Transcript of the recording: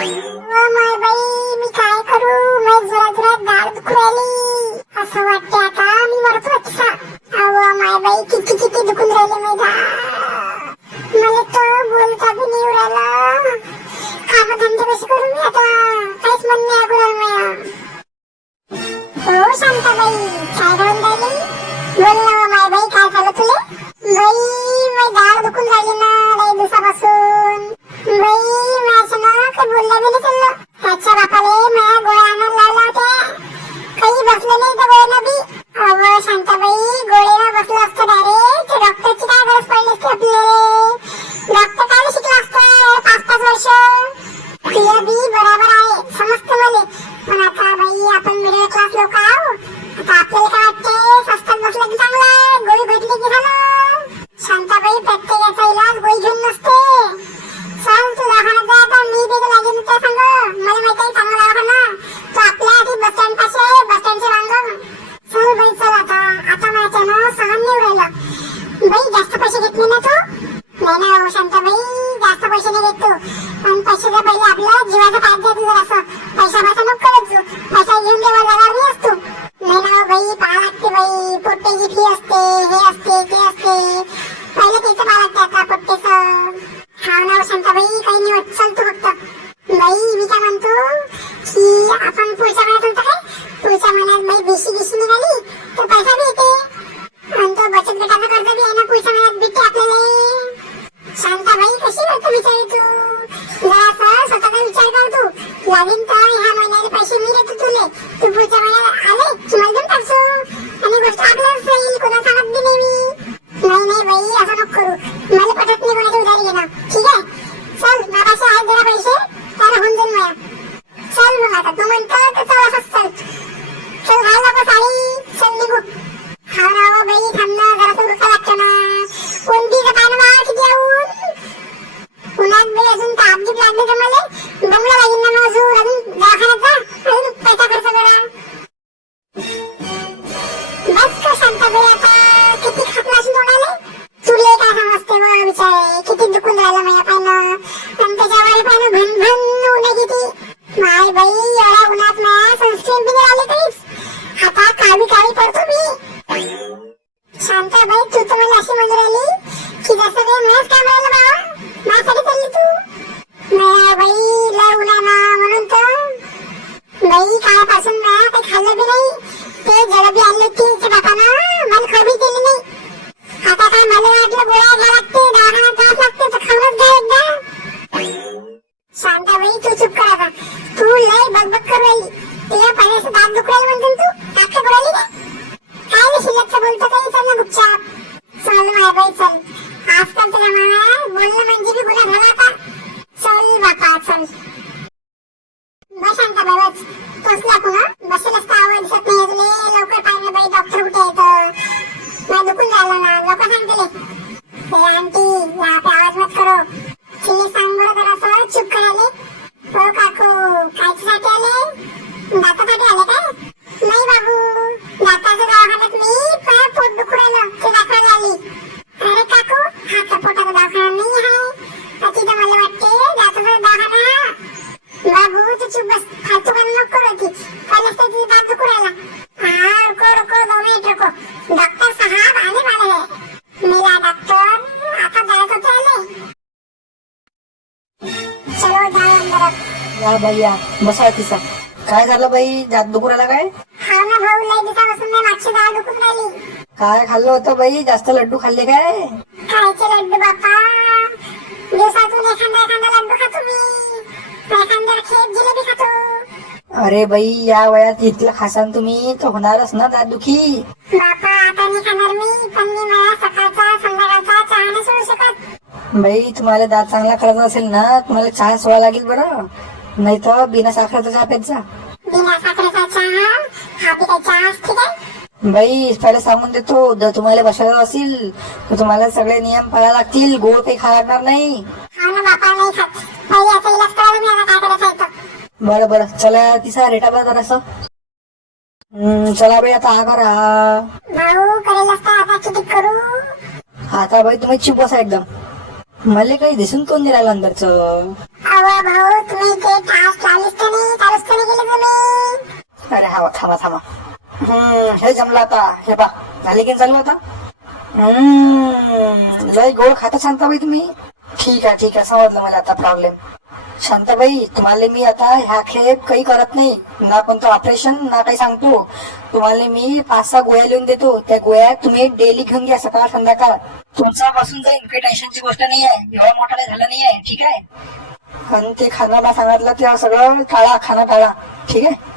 माय बाई मी काय करू, माझी जरा जरा दाढ दुखू राहिली, असं वाटते आता मी मरतो अच्छा. अहो माय बाई किती किती दुखून राहिले माझी दाढ, मला तर बोलता बी नाही राहिलं. काम धंदे कसे करू मी आता, काहीच मन नाही ऐकू राहिलं. हो शांताबाई काय करून राहिली, बोल ना माय बाई काय झालं तुले. बाई माझी दाढ दुखून राहिली ना लई दिवसापासून. बाई माझं ना काही बोलल्या बी नाही चाललं. त्याच्या बापाले माझ्या गोळ्या आणायला लावल्या होत्या, काही बसलं नाही त्या गोळ्यानं बी. अहो शांताबाई गोळ्यानं बसलं असतं डायरेक्ट डॉक्टरची काय गरज पडली असती आपल्याला. डॉक्टर काय शिकला असता 5-5 वर्ष. तुला बी बरोबर आहे समजतं मला, पण आता बाई आपण मिडल क्लास लोक आहो. आता आपल्याला काय वाटते स्वस्तात बसलं की चांगलं, गोळी भेटली की झालं. शांताबाई प्रत्येकाचा इलाज गोळी घेऊन नसते. चल तू दवाखान्यात जा आता, मी बी लागेल त्या सांग. मला माहिती आहे चांगला दवाखाना तो आपल्या आधी बस स्टँड पाशी आहे, बस स्टँडच्या मागं. चल बाई चल आता माझ्यानं सहन नाही राहिलं. बाई जास्त पैसे घेत नाही ना तू. नाही ना शांताबाई जास्त पैसे नाही घेत तू, पण पैशाच्या पहिले आपलं जीवाचं पाय द्या तू जरासं. पैसा नको करत तू, पैसा घेऊन देवा जाणार नाही असतो. नाही ना बाई पाहा लागते बाई, पोट्टेची फी असते, हे असते ते असते, पहिले त्याचं पाहा लागते आता पोट्टेचं. हा ना शांताबाई काही नाही होत, चल तू फक्त. बाई मी काय म्हणतो की आपण पुढच्या महिन्यात होतं काय, पुढच्या महिन्यात बाई बेशी निघाली तर पैसा बी येते, आणि तो बचत गटाचा कर्ज बी आहे ना पुढच्या महिन्यात भेटते आपल्याला. शांताबाई कशी करतो विचार तू, जरासा स्वतःचा विचार कर तू. लागेल तर ह्या महिन्याला पैसे मी देतो तुले, तू पुढच्या महिन्यात आले की मला देऊन टाकतो, आणि गोष्ट आपल्यालाच राहील, कोणाला सांगत बी नाही मी. नाही बाई असं नको करू, मला पटत नाही कोणाची उधारी घेणं. ठीक आहे चल, बाबाचे आहेत जरा पैसे त्याला होऊन जाईल मला. चल मग आता तू म्हणतो तर चल असंच चल. चल घाल बाबा साडी, चल निघू. हा ना बाई थांब ना जरा तू रुका लागतो ना, कोणतीचं पाय ना किती येऊन उन्हात बाई अजून तापगीत लागली तर मला बंगला लागेल ना मग अजून दवाखान्यात जा, अजून पैसा खर्च करा. बस का शांताबाई आता किती खापला असून तोंडाले. तुले काय समजते मग विचारे, किती दुखून राहिलं माझ्या पायनं, आणि त्याच्यावर पायनं भन ऊन किती. माय बाई एवढ्या उन्हात माझ्या सनस्क्रीन बी नाही राहिली तरीच आता काळी पडतो मी. शांताबाई तू तर मला अशी म्हणून राहिली की जसं काही मलाच काय मिळालं बाबा, माझ्यासाठी चालली तू. नाही बाई लय उन्हानं म्हणून तर बाई कालपासून ना काही खाल्लं बी नाही. ते जळबी आणले तिच्या बापानं, मला खबी दिली नाही. आता काय मला वाटलं गोळ्या घ्या लागते, दवाखान्यात जावंच लागते तर खाऊनच घ्या एकदा. शांताबाई तू चुप कर आता, तू लय बकबक करू राहिली. तुला पहिल्याचं दात दुखू राहिलं म्हणते तू नाटकं करू राहिली काय नाही शिल्लकचं बोलतो काही. चल ना गुपचाप चल माय बाई चल, आजकालचा जमाना बोलणं म्हणजे बी गुन्हा झाला आता. चल बापा चल. बस शांताबाई बस, पोचला पुन्हा बसेल असता आवाज दिसत नाही तुले. लवकर पाहिलं बाई डॉक्टर कुठे येतं, मला दुखून राहिलं ना लवकर सांग तुले. हे आंटी यहाँ पे आवाज मत करो, तिने सांग बरं जरासं चुप करायले. हो काकू कायच्यासाठी आले, दातासाठी आले काय. नाही बाबू दाताच्या दवाखान्यात मी पण पोट दुखू राहिलं ते दाखवायला आली. अरे काकू हा तर पोटाचा दवाखाना नाही आहे, तिथं मला वाटते दाताचा दवाखाना. बाबू तू चुप बस, फालतू काम नको करू की, पहिलेच तर तुझी दात दुखू राहिला. हाँ रुको 2 मिनिट रुको, डॉक्टर साहब आने वाले हैं. मेरा डॉक्टर आता जायचं होतं आले. चलो जाओ अंदर. या बाई या बसा तिचा. काय झालं बाई, दात दुखू राहिला काय. हा ना भाऊ लय दिवसापासून मी मागची दाढ दुखून राहिली. काय खाल्लं होतं बाई, जास्त लड्डू खाल्ले काय. खायचे लड्डू बापा, दिवसातून एखादा लड्डू खातो मी, एखाद्या खेत जिलेबी खातो. अरे बाई या वयात इतकं खासान तुम्ही तर होणारच ना दात दुखी. बापा आता नाही खाणार मी, पण मी मला सकाळचा संध्याकाळचा चहा नाही सोडू शकत. बाई तुम्हाला दात चांगला करायचा असेल ना, तुम्हाला चहा सोडा लागेल बरं, नाही तर बिना साखरेचा चहा पेत जा. बिना साखरेचा चहा हा बी काय चहा असते काय. बाई पहिले सांगून देतो, जर तुम्हाला बसायला असेल तर तुम्हाला सगळे नियम पाळायला लागतील, गोड काही खाणार नाही. हा ना बापा नाही खात, पहिले आता इलाज करायला मी आता काय करायचं आहे. बरं चला तिचा रेटा बरं जरासं. चला बाई आता हा करा. भाऊ करेल असता आता किती करू. आता बाई तुम्ही चुप बसा एकदम, मला काही दिसून कोण नाही राहिलं अंदरचं. अहो भाऊ तुम्ही ते टास्क चालूच तर नाही केलं तुम्ही. अरे हा थांबा थांबा. हे जमलं आता. हे बा झाले की चालू आता. लय गोड खाता शांताबाई तुम्ही. ठीक आहे समजलं मला आता प्रॉब्लेम. शांताबाई तुम्हाला मी आता ह्या खेप काही करत नाही ना, कोणतं ऑपरेशन ना काही सांगतो. तुम्हाला मी 5-6 गोळ्या लिहून देतो. त्या गोळ्या तुम्ही डेली घेऊन घ्या सकाळ संध्याकाळ. तुमचा बसून जाईल, काही टेन्शनची गोष्ट नाही आहे. एवढा मोठा काही झाला नाही आहे. ठीक आहे. आणि ते खाणं सांगितलं ते सगळं टाळा, खाणं टाळा. ठीक आहे.